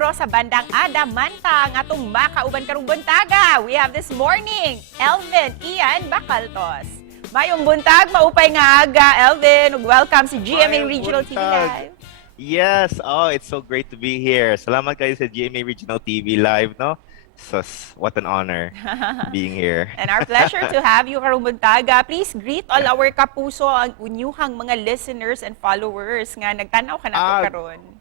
miyembro sa bandang Adamanta nga atong makauban karong buntaga. We have this morning, Elvin Ian Bacaltos. Mayong buntag, maupay nga aga, Elvin. Welcome si GMA Mayong Regional TV buntag. Live. Yes, it's so great to be here. Salamat kayo sa GMA Regional TV Live, no? So, what an honor being here. And our pleasure to have you karong buntaga. Please greet all our kapuso, ang unyuhang mga listeners and followers nga nagtanaw ka nato Ah, karon.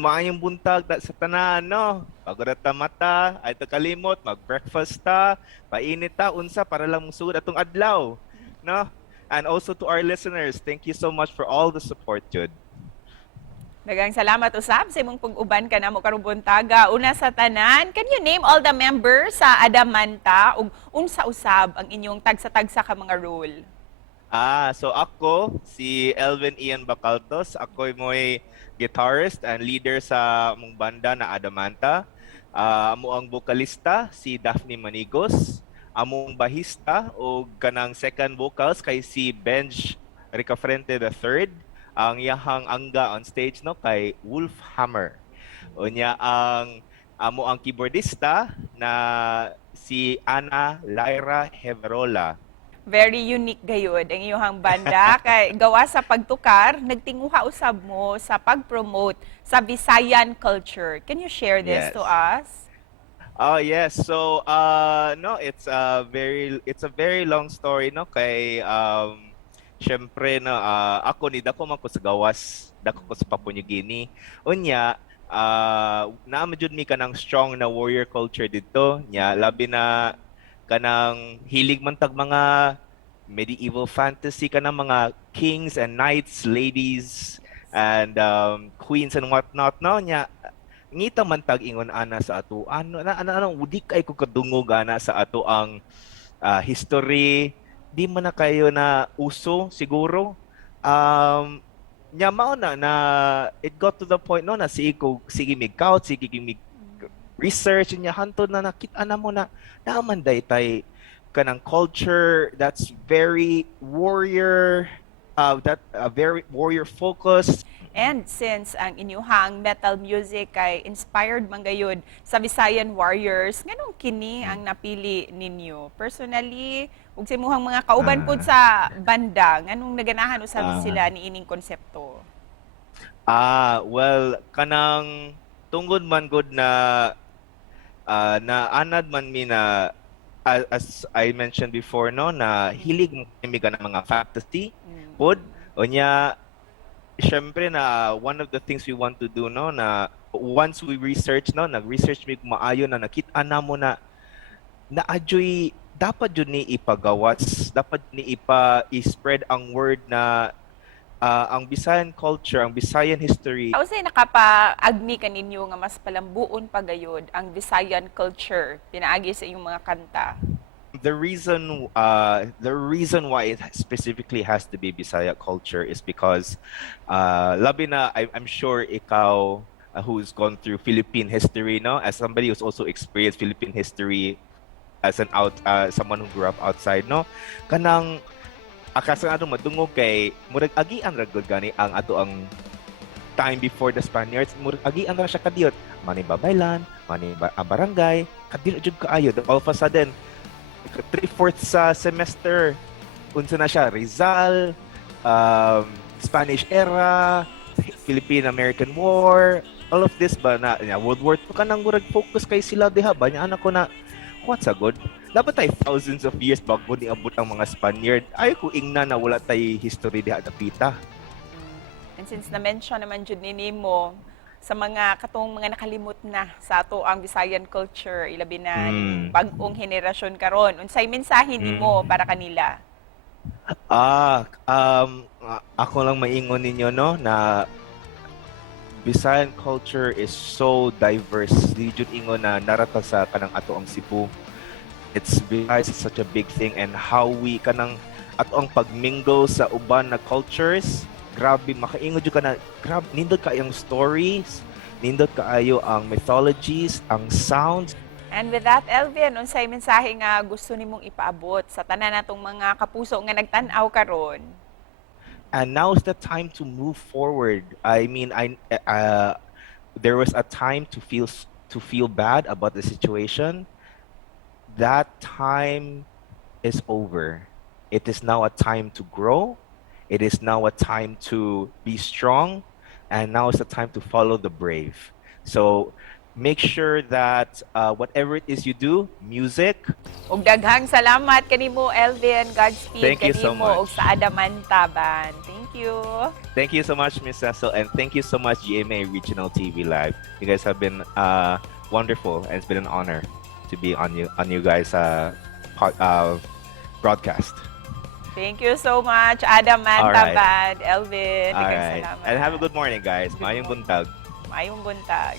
maayong buntag sa tanan, no? Pagod ta mata, ay ta kalimot, mag-breakfast ta, painit ta, unsa para lang musud atong adlaw, no? And also to our listeners, thank you so much for all the support, Jude. Daghang salamat usab sa imong pag-uban ka namo karong buntaga. Una sa tanan, can you name all the members sa Adamanta ug unsa usab ang inyong tagsa-tagsa ka mga role? So ako, si Elvin Ian Bacaltos. Ako mo'y guitarist and leader sa among banda na Adamanta. Amo ang vokalista, si Daphne Manigos. Among bahista o kanang second vocals kay si Benj Ricafrente III. Ang iyahang angga on stage no kay Wolf Hammer. Unya ang amo ang keyboardista na si Ana Lyra Heverola. Very unique gayud ang iyong banda kay gawa sa pagtukar, nagtinguha usab mo sa pag-promote sa Visayan Culture. Can you share this Yes. to us? Oh yes. So no, it's a very long story no kay syempre no ako ni dako man ko sa gawas, dako ko sa Papua New Guinea. Unya naa jud mi kanang strong na warrior culture dito. Nya labi na kanang hilig man tag mga medieval fantasy kanang mga kings and knights, ladies and queens and whatnot no nya ngita man tag ingon ana sa ato ano di kay ko kadungog ana sa ato ang history di man na kayo na uso siguro nya mao na it got to the point no na sige mig count sige mig research niya hantod na nakita na mo na naman daytay kanang culture that's very warrior very warrior focused. And since ang inyuhang metal music ay inspired man gayud sa Visayan Warriors, nganong kini ang napili ninyo? Personally, ug sa imuhang mga kauban pud sa banda, nganong naganahan usab sila ni ining konsepto? Well kanang tungod man good na anad man mi na as I mentioned before no na hilig mo kami ka ng mga fantasy pod unya syempre na one of the things we want to do no na once we research no nag-research mi maayo na nakita na mo na adyoy dapat jud ni ipagawas dapat ni i-spread ang word na ang Visayan culture, ang Visayan history. Ako say nakapa-agni kaninyo nga mas palambuon pa gayud ang Visayan culture pinaagi sa inyong mga kanta. The reason why it specifically has to be Bisaya culture is because labi na I'm sure ikaw who's gone through Philippine history no as somebody who's also experienced Philippine history as someone who grew up outside no kanang akasa nga madungog kay murag agian ra gud gani ang ato ang time before the Spaniards murag agian ra siya kadiyot mani babaylan mani barangay kadilo jud kaayo all of a sudden 3/4 sa semester unsa na siya Rizal Spanish era Philippine-American War all of this ba na World War II kanang murag focus kay sila diha ba nya anak ko na what's a good dapat tayo thousands of years bago ni abot ang mga Spaniard ay ko ingna na wala tay history diha napita. And since na-mention naman jud nini mo sa mga katong mga nakalimot na sa ato ang Visayan culture ilabi na bag-ong henerasyon karon unsay mensahe nimo para kanila? Ako lang maingon ninyo no na Visayan culture is so diverse. Di jud ingon na narata sa kanang ato ang Cebu. It's such a big thing and how we kanang ato ang pagmingle sa uban na cultures. Grabe makaingon jud ka na grabe nindot kaayong stories, nindot kaayo ang mythologies, ang sounds. And with that, Elvin, unsay mensahe nga gusto nimong ipaabot sa tanan natong mga kapuso nga nagtan-aw karon? And now is the time to move forward. I mean, there was a time to feel bad about the situation. That time is over. It is now a time to grow. It is now a time to be strong. And now is the time to follow the brave. So make sure that whatever it is you do, music, Ug daghang salamat kanimo Elvin, Godspeed thank you so kanimo ug much. sa Adamanta Band. Thank you. Thank you so much, Miss Cecil, and thank you so much, GMA Regional TV Live. You guys have been wonderful, and it's been an honor to be on you guys' broadcast. Thank you so much All Adamanta right, Band, Elvin. all Daghang right, salamat. and have a good morning, guys. Good Mayong morning. buntag. Mayong buntag.